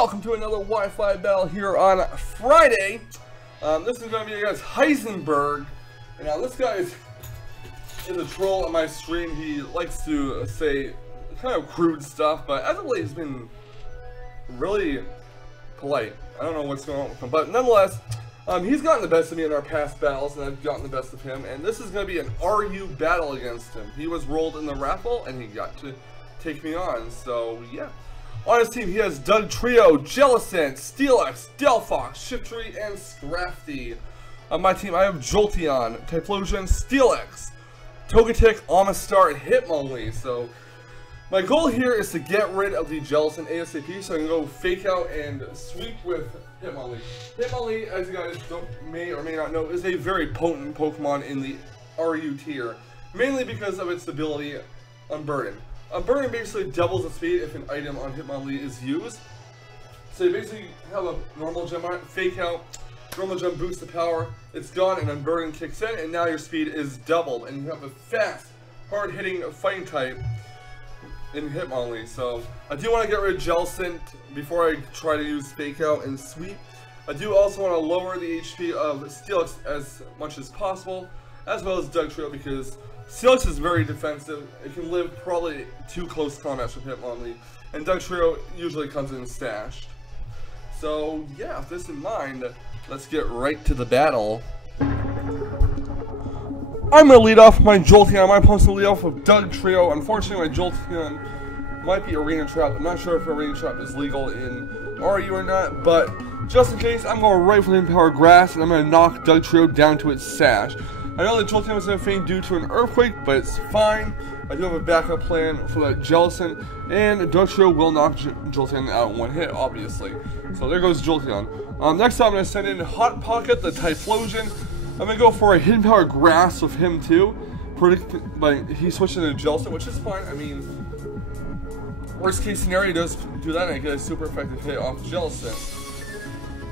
welcome to another Wi-Fi battle here on Friday. This is going to be against Heisenberg. And now this guy is a troll on my stream. He likes to say kind of crude stuff, but as of late he's been really polite. I don't know what's going on with him, but nonetheless, he's gotten the best of me in our past battles, and I've gotten the best of him. And this is going to be an RU battle against him. He was rolled in the raffle, and he got to take me on. So yeah. On his team, he has Doug Trio, Jellison, Steelix, Delphox, Shiftry, and Scrafty. On my team, I have Jolteon, Typhlosion, Steelix, Togetic, Amistar, and Hitmonlee. So my goal here is to get rid of the Jellison ASAP, so I can go fake out and sweep with Hitmonlee. Hitmonlee, as you guys may or may not know, is a very potent Pokemon in the RU tier, mainly because of its ability Unburden. Unburden basically doubles the speed if an item on Hitmonlee is used. So you basically have a normal gem on it, fake out, normal gem boosts the power, it's gone, and Unburden kicks in, and now your speed is doubled, and you have a fast, hard-hitting fighting type in Hitmonlee. So I do want to get rid of Jellison before I try to use fake out and sweep. I do also want to lower the HP of Steelix as much as possible, as well as Doug Trio, because Steelix is very defensive. It can live probably 2 close combats with Hitmonlee, and Doug Trio usually comes in stashed. So yeah, with this in mind, let's get right to the battle. I'm going to lead off my Jolteon. My opponent's going to lead off with Doug Trio. Unfortunately, my Jolteon might be Arena Trap. I'm not sure if Arena Trap is legal in RU or not, but just in case, I'm going right for the Empower Grass, and I'm going to knock Doug Trio down to its sash. I know that Jolteon was going to faint due to an earthquake, but it's fine. I do have a backup plan for that Jellison, and Doug Trio will knock Jolteon out in one hit, obviously. So there goes Jolteon. Next up, I'm going to send in Hot Pocket, the Typhlosion. I'm going to go for a Hidden Power Grass with him too. But he switched into Jellison, which is fine. I mean, worst case scenario, he does do that and I get a super effective hit off Jellison.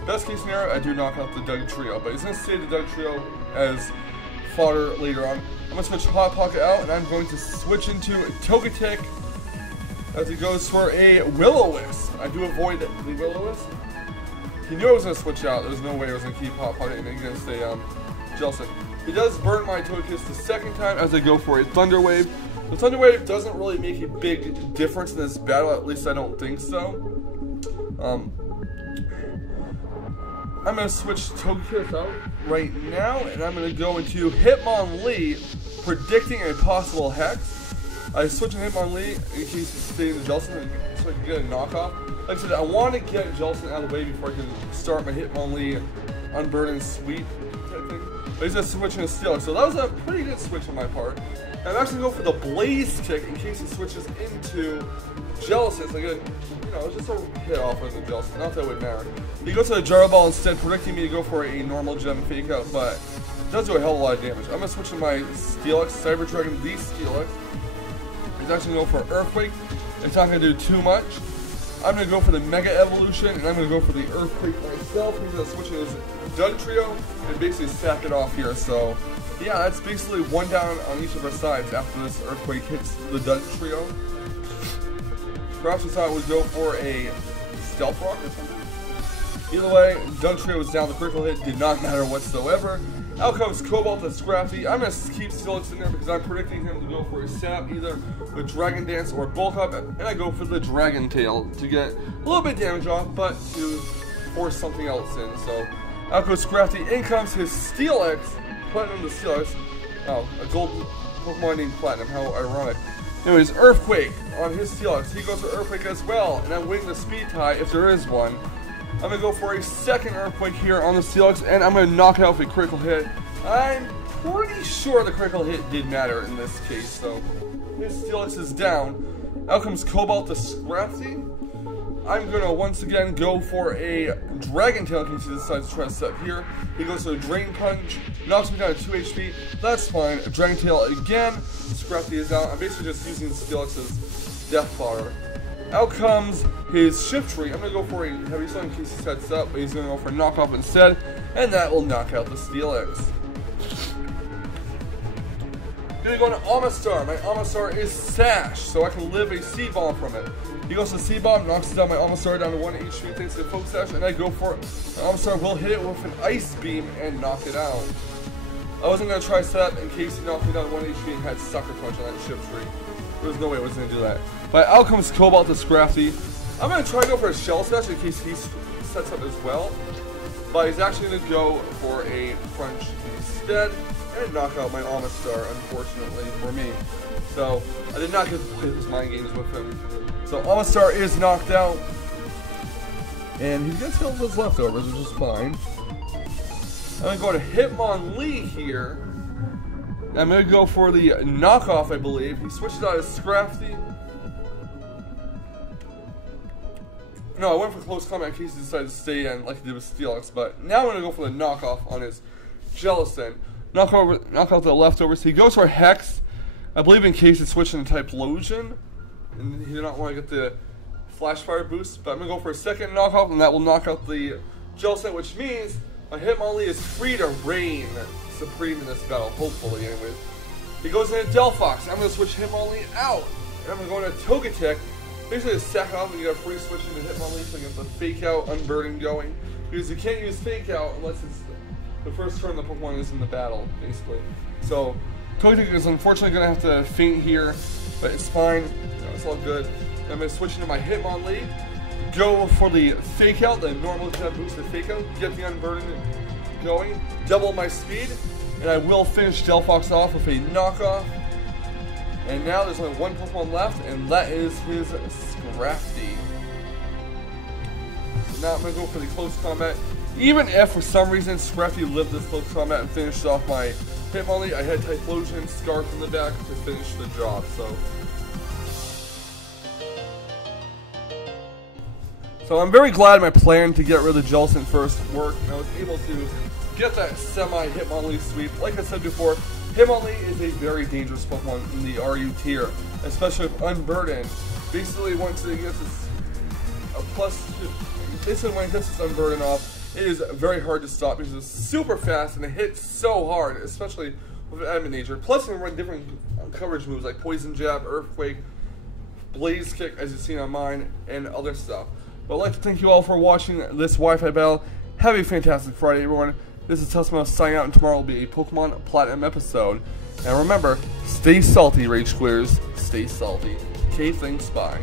Best case scenario, I do knock out the Doug Trio, but he's going to save the Doug Trio as fodder later on. I'm going to switch Hot Pocket out, and I'm going to switch into Togetic as he goes for a Will-O-Wisp. I do avoid the Will-O-Wisp. He knew I was going to switch out. There's no way I was going to keep Hot Pocket against a Jellison. He does burn my Togekiss the second time as I go for a Thunder Wave. The Thunder Wave doesn't really make a big difference in this battle, at least I don't think so. I'm going to switch Togekiss out right now, and I'm going to go into Hitmonlee, predicting a possible Hex. I switch to Hitmonlee in case it's staying in the Jellison, so I can get a knockoff. Like I said, I want to get Jellison out of the way before I can start my Hitmonlee Unburden sweep type thing. But he's going to switch into Steelix, so that was a pretty good switch on my part. And I'm actually going to go for the Blaze Kick in case he switches into Jellison. So I get, just a hit off of the Jellison. Not that it would matter. He goes to the Gyro Ball instead, predicting me to go for a normal gem fake out, but it does do a hell of a lot of damage. I'm going to switch to my Steelix, Cyber Dragon, the Steelix. He's actually going to go for Earthquake. It's not going to do too much. I'm going to go for the Mega Evolution, and I'm going to go for the Earthquake myself. He's going to switch his Doug Trio and basically sack it off here. So yeah, that's basically one down on each of our sides after this Earthquake hits the Doug Trio. Perhaps we thought it would go for a Stealth Rock or something. Either way, Doug Trio was down. The critical hit did not matter whatsoever. Out comes Cobalt and Scrafty. I'm going to keep Steelix in there because I'm predicting him to go for a sap either with Dragon Dance or Bulk Up, and I go for the Dragon Tail to get a little bit of damage off, but to force something else in. So out goes Scrafty. In comes his Steelix. Platinum to Steelix. Oh, a gold Pokemon named Platinum. How ironic. Anyways, Earthquake on his Steelix. He goes for Earthquake as well, and I'm winning the speed tie if there is one. I'm going to go for a second Earthquake here on the Steelix, and I'm going to knock it out with a critical hit. I'm pretty sure the critical hit did matter in this case, so his Steelix is down. Out comes Cobalt to Scrafty. I'm going to once again go for a Dragon Tail in case he decides to try to set here. He goes to a Drain Punch, knocks me down to 2 HP. That's fine. A Dragon Tail again. Scrafty is down. I'm basically just using Steelix's Death Fodder. Out comes his Shiftry. I'm going to go for a Heavy Stone in case he sets up, but he's going to go for a Knockoff instead, and that will knock out the Steelix. Gonna go to Amistar. My Amistar is Sash, so I can live a C-bomb from it. He goes to C-bomb, knocks down my Amistar down to 1 HP thanks to Focus Sash, and I go for it. My Amistar will hit it with an Ice Beam and knock it out. I wasn't gonna try set in case he knocked me down to 1 HP and had Sucker Punch on that ship tree. There was no way I was gonna do that. But out comes Cobalt to Scrafty. I'm gonna try to go for a Shell Smash in case he sets up as well. But he's actually gonna go for a Crunch instead and knock out my Amistar, unfortunately for me. So I did not get to play those mind games with him. So Amistar is knocked out, and he's gonna steal his leftovers, which is fine. I'm gonna go to Hitmonlee here. I'm gonna go for the knockoff, I believe. He switches out his Scrafty. No, I went for close combat in case he decided to stay in like he did with Steelix, but now I'm gonna go for the knockoff on his Jellicent. Knock out the leftovers. He goes for Hex, I believe, in case it's switching to Typhlosion, and he did not want to get the Flash Fire boost. But I'm gonna go for a second knockoff, and that will knock out the Jellicent, which means my Hitmonlee is free to reign supreme in this battle, hopefully. Anyways, he goes into Delphox. I'm gonna switch Hitmonlee out, and I'm gonna go into Togetic. Basically, a sack off, and you got a free switch into Hitmonlee, so you get the Fake Out, Unburden going, because you can't use Fake Out unless it's the first turn the Pokemon is in the battle, basically. So, Togetic is unfortunately going to have to faint here, but it's fine. It's all good. I'm going to switch into my Hitmonlee, go for the Fake Out, the normal boosted Fake Out, get the Unburden going, double my speed, and I will finish Delphox off with a knockoff. And now there's only one Pokemon left, and that is his Scrafty. So now I'm going to go for the close combat. Even if for some reason Scrafty lived this close combat and finished off my Hitmonlee, I had Typhlosion, Scarf in the back to finish the job. So I'm very glad my plan to get rid of the Jellicent first worked, and I was able to get that semi-Hitmonlee sweep. Like I said before, Hitmonlee is a very dangerous Pokemon in the RU tier, especially with Unburden. Basically, once it gets this Unburden off, it is very hard to stop because it's super fast and it hits so hard, especially with Adamant Nature. Plus, it can run different coverage moves like Poison Jab, Earthquake, Blaze Kick, as you've seen on mine, and other stuff. But I'd like to thank you all for watching this Wi-Fi battle. Have a fantastic Friday, everyone. This is Tesmo signing out, and tomorrow will be a Pokemon Platinum episode. And remember, stay salty, Rage Squares. Stay salty. Okay, thanks, bye.